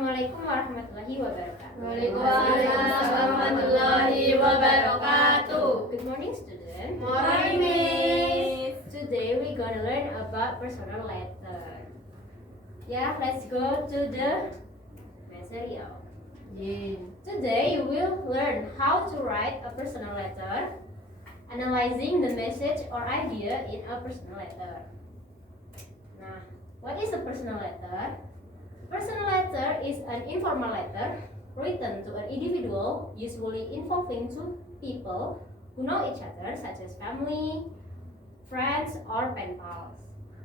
Assalamualaikum warahmatullahi wabarakatuh. Waalaikumsalam warahmatullahi wabarakatuh. Good morning, student. Morning, Miss. Today we're gonna learn about personal letter. Yeah, let's go to the material. Today you will learn how to write a personal letter, analyzing the message or idea in a personal letter. Nah, what is a personal letter? Personal letter is an informal letter written to an individual, usually involving two people who know each other, such as family, friends, or pen pals.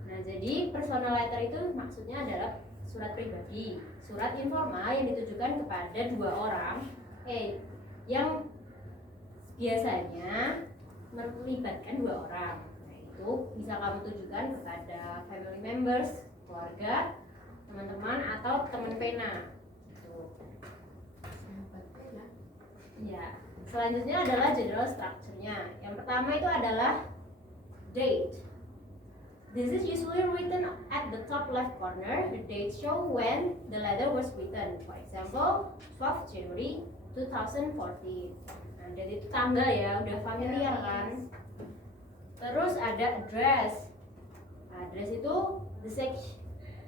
Nah, jadi personal letter itu maksudnya adalah surat pribadi, surat informal yang ditujukan kepada dua orang, yang biasanya melibatkan dua orang. Nah, itu bisa kamu tujukan kepada family members, keluarga, teman-teman, atau teman pena. Ya, selanjutnya adalah general structure-nya. Yang pertama itu adalah date. This is usually written at the top left corner. The date show when the letter was written. For example, 12 January 2014. Nah, jadi itu tanggal ya, udah familiar kan? Terus ada address. Address itu the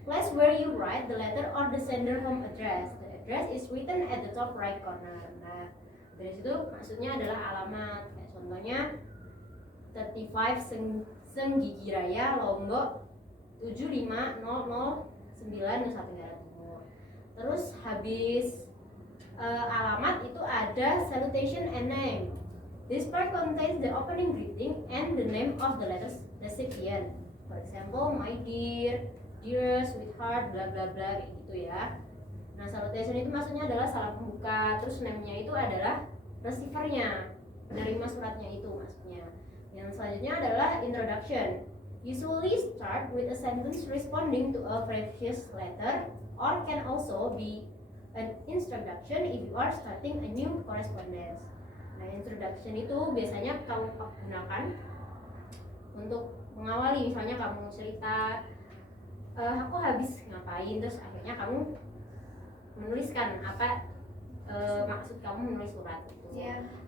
place where you write the letter or the sender home address. The address is written at the top right corner. Nah, address itu maksudnya adalah alamat. Kayak contohnya 35 Senggigi Raya, Lombok 75009 Nusa Tenggara Timur. Terus habis alamat itu ada salutation and name. This part contains the opening greeting and the name of the letters recipient. For example, my dear, dearest, sweetheart, bla bla bla, kayak gitu ya. Nah, salutation itu maksudnya adalah salam pembuka. Terus name-nya itu adalah receiver-nya, penerima suratnya itu maksudnya. Yang selanjutnya adalah introduction. Usually start with a sentence responding to a previous letter, or can also be an introduction if you are starting a new correspondence. Nah, introduction itu biasanya kamu gunakan untuk mengawali, misalnya kamu cerita, aku habis ngapain, terus akhirnya kamu menuliskan apa maksud kamu menulis surat itu.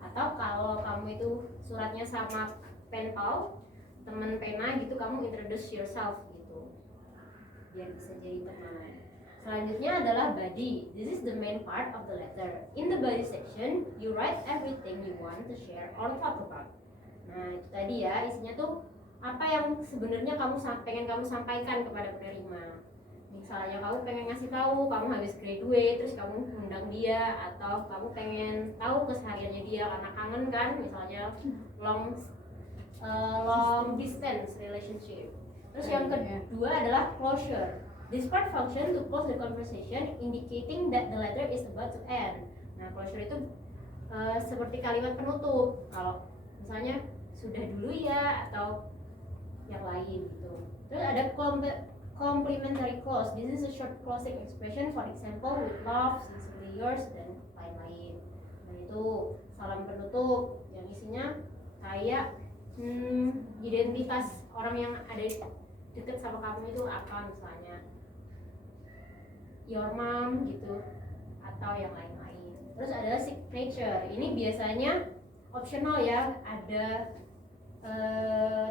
Atau kalau kamu itu suratnya sama pen pal, teman pena gitu, kamu introduce yourself gitu biar bisa jadi teman. Selanjutnya adalah body. This is the main part of the letter. In the body section, you write everything you want to share or talk about. Nah, itu tadi ya, isinya tuh apa yang sebenarnya pengen kamu sampaikan kepada penerima. Misalnya kamu pengen ngasih tahu kamu habis graduate, terus kamu undang dia, atau kamu pengen tahu kesehariannya dia karena kangen kan, misalnya long distance relationship. Terus yang kedua adalah closure. This part function to close the conversation, indicating that the letter is about to end. Nah, closure itu seperti kalimat penutup. Kalau misalnya sudah dulu ya, atau yang lain gitu. Terus ada complimentary close. This is a short closing expression, for example, with love, sincerely yours, dan lain-lain. Nah, itu salam penutup yang isinya kayak identitas orang yang ada deket sama kamu itu apa, misalnya your mom gitu, atau yang lain-lain. Terus ada signature. Ini biasanya optional ya, ada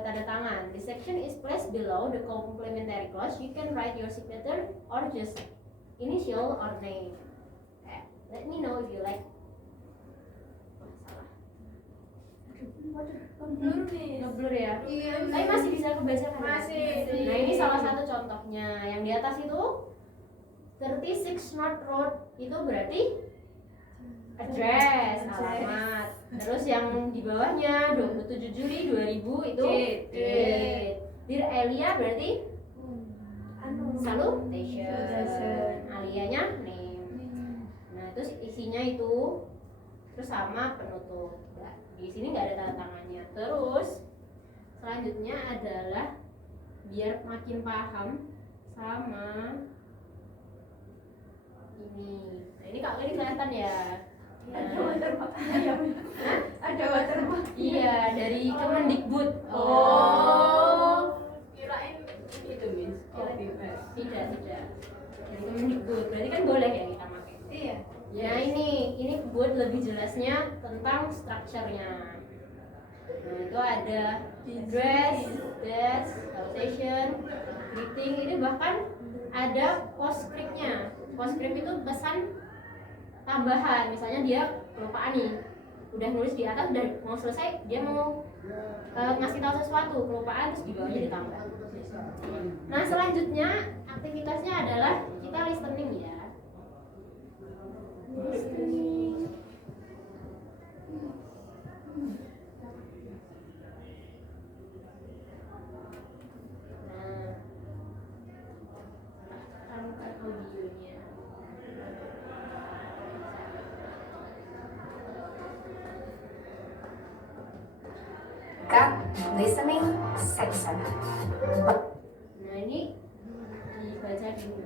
tanda tangan. The section is placed below the complimentary clause. You can write your signature or just initial or name. Let me know if you like. Salah. Ngeblur ya? Iya. Tapi masih bisa kebaca kan? Masih. Nah, ini salah satu contohnya. Yang di atas itu 36 North Road, itu berarti address, alamat. Terus yang di bawahnya 27 Juli 2000 itu date. Dear Elia berarti salutation. Alianya name. Nah, terus isinya itu terus sama penutup. Di sini nggak ada tanda tangannya. Terus selanjutnya adalah biar makin paham sama ini. Nah, ini kalau ini kelihatan ya. Ada watermark. Ada watermark. Iya, dari Kemendikbud. Kirain itu Miss. Tidak. Dari Kemendikbud. Berarti kan boleh ya kita buat lebih jelasnya tentang structure-nya. Nah, itu ada address, dash, salutation, greeting, ini bahkan ada postscript-nya. Postscript itu pesan tambahan, misalnya dia kelupaan nih, udah nulis di atas, udah mau selesai, dia mau ngasih tahu sesuatu, kelupaan, terus di bawahnya ditambah. Nah, selanjutnya aktivitasnya adalah kita listening ya. Listening. Nah, taruhkan audionya. Cut listening section. Nah, ini dibaca dulu.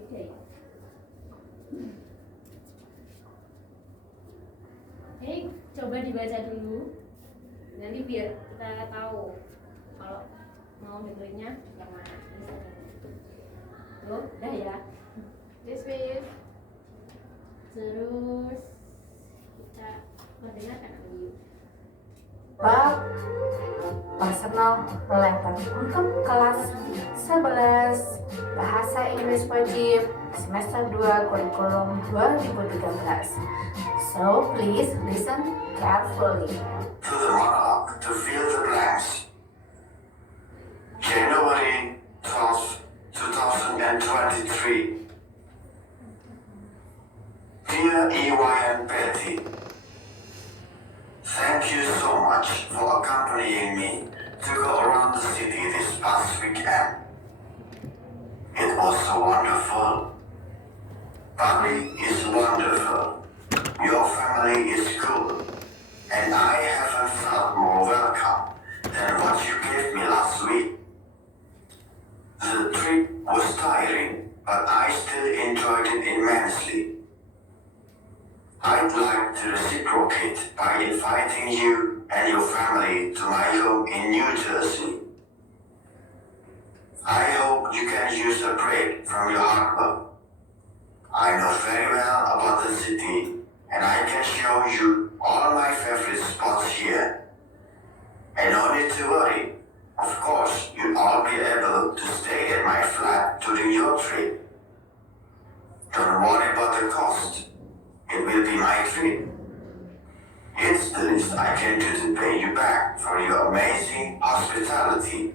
Oke. Ini coba dibaca dulu. Nanti biar kita tahu kalau mau dengerinnya yang mana. Tuh, udah ya. Yes, Miss. Terus kita mendengarkan audio. Bab personal letter untuk kelas 11 Bahasa Inggris Wajib semester 2 kurikulum 2013. So please listen carefully. To the monologue to fill the blanks. January 12, 2023. Dear EY and Betty, thank you so much for accompanying me to go around the city this past weekend. It was so wonderful. Bali is wonderful. Your family is cool. And I haven't felt more welcome than what you gave me last week. The trip was tiring, but I still enjoyed it immensely. I'd like to reciprocate by inviting you and your family to my home in New Jersey. I hope you can use a break from your hard work. I know very well about the city, and I can show you all my favorite spots here. And no need to worry. Of course, you'll all be able to stay at my flat during your trip. Don't worry about the cost. It will be my treat. It's the least I can do to pay you back for your amazing hospitality.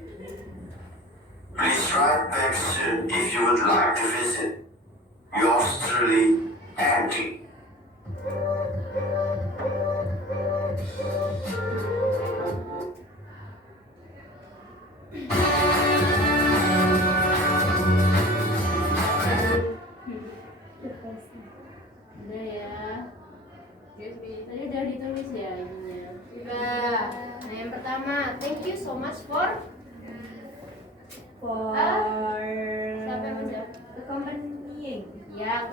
Please write back soon if you would like to visit. Yours truly, Andy. Udah ya. Yes, Miss. Tadi udah ditulis ya ininya. Sudah. Nah, yang pertama, thank you so much for siapa yang menjawab? Accompanying. Ya,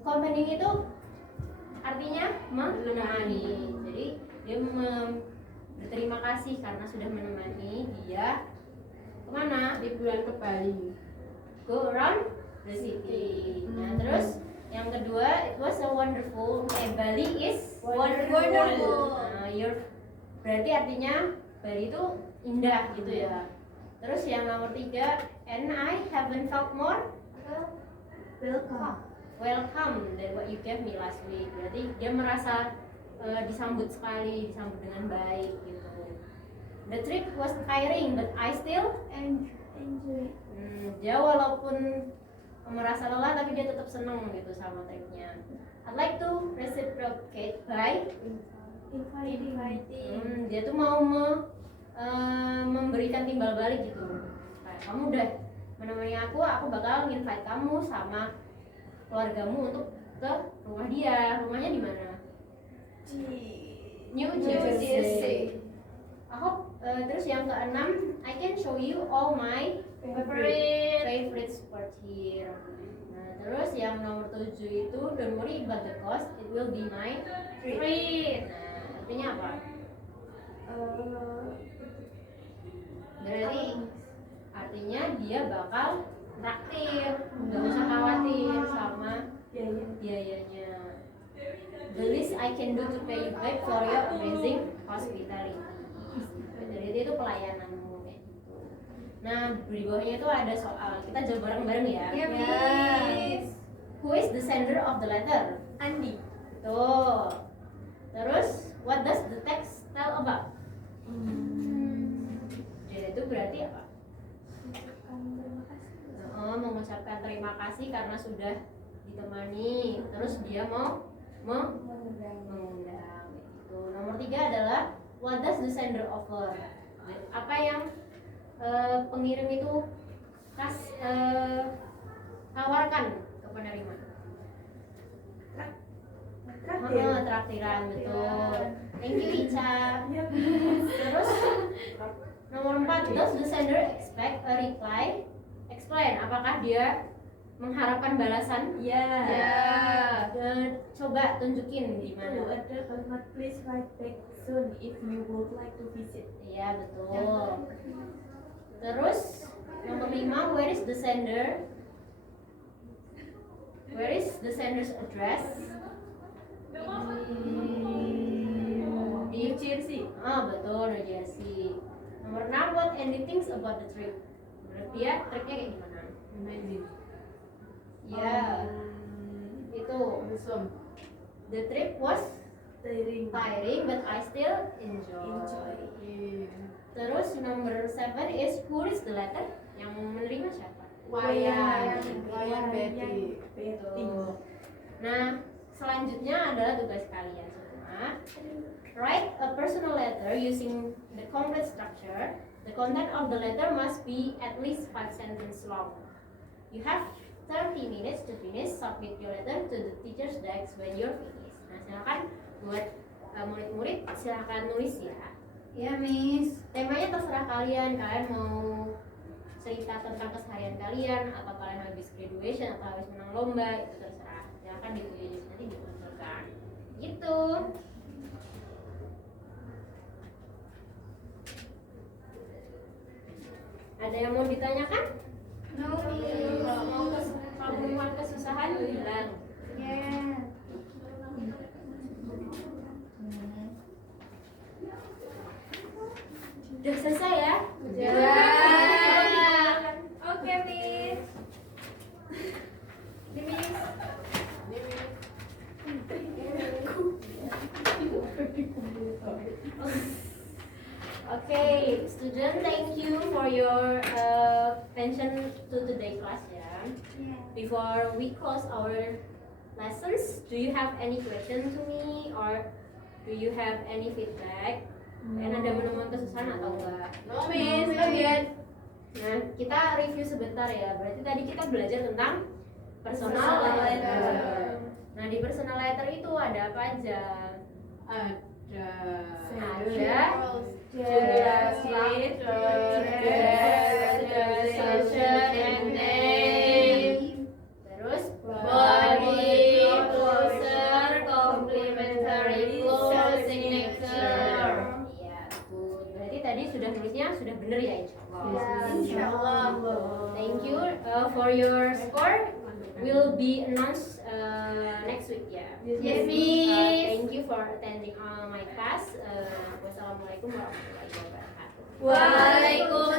accompanying itu artinya menemani. Jadi dia berterima kasih karena sudah menemani dia kemana? Liburan ke Bali. Go around the city. Nah, terus yang kedua, it was a wonderful. Bali is Wonderful. Nah, berarti artinya Bali itu indah gitu ya. Terus yang nomor 3, and I haven't felt more welcome than what you gave me last week. Berarti dia merasa disambut sekali, disambut dengan baik gitu. The trip was tiring, but I still enjoy. Dia walaupun merasa lelah, tapi dia tetap senang gitu sama tripnya. I'd like to reciprocate by inviting. Dia tuh mau memberikan timbal balik gitu. Kayak kamu udah menemani aku bakal invite kamu sama keluargamu untuk ke rumah dia. Rumahnya di mana? New Jersey. Aku terus yang keenam, I can show you all my favorite spot here. Nah, terus yang nomor 7 itu, don't worry about the cost, it will be my treat. Nah, Artinya apa? Berarti artinya dia bakal traktir, nggak usah khawatir sama biayanya. The least I can do to pay you back for your amazing hospitality. Jadi itu pelayananmu kayak gitu. Nah di bawahnya itu ada soal, kita jawab bareng-bareng ya. Yes. Who is the sender of the letter? Andi. Betul. Terus what does the text tell about? Jadi itu berarti apa? Mengucapkan terima kasih karena sudah ditemani. Terus dia mau mengundang gitu. Nomor 3 adalah what does the sender offer? Apa yang pengirim itu tawarkan ke penerima? Traktiran, betul. Thank you Ica. Terus nomor 4, does the sender expect a reply? Explain, apakah dia mengharapkan balasan? Ya. Coba tunjukin gimana. Ada kalimat please write back soon if you would like to visit. Iya betul. Terus nomor 5, where is the sender? Where is the sender's address? Di New Jersey. Betul, New Jersey. Nomor 6, what Andy thinks about the trip? Menurut dia tripnya kayak gimana? Amazing. Ya, itu Awesome. the trip was Tiring. tiring but I still enjoy. Terus nomor 7 is who is the letter? Yang menerima siapa? Wayan Betty. Betul. Nah, selanjutnya adalah tugas kalian semua. Write a personal letter using the complete structure. The content of the letter must be at least 5 sentences long. You have 30 minutes to finish. Submit your letter to the teacher's desk when you're finished. Nah, silakan buat murid-murid silakan nulis ya. Ya, Miss. Temanya terserah kalian. Kalian mau cerita tentang keseharian kalian, atau kalian habis graduation atau habis menang lomba, itu terserah. Silakan ditulis nanti dimunculkan. Gitu. Ada yang mau ditanyakan? No, Kalau mau kesusahan bilang. Udah selesai ya? Oke, Miss. Okay, student, thank you for your attention to today's class ya. Before we close our lessons, do you have any question to me or do you have any feedback? Kalian ada menemukan kesusahan atau enggak? No, Miss. Bagian. Nah, kita review sebentar ya. Berarti tadi kita belajar tentang personal Personal letter. letter. Nah, di personal letter itu ada apa aja? Ada and name. Terus body, closer, complimentary, close, signature. Iya, betul. Berarti tadi sudah nulisnya sudah benar ya, insyaallah. Thank you for your score. Will be announced next week ya. Yes, Miss. Thank you for attending my class. Wassalamualaikum warahmatullahi wabarakatuh. Waalaikumsalam.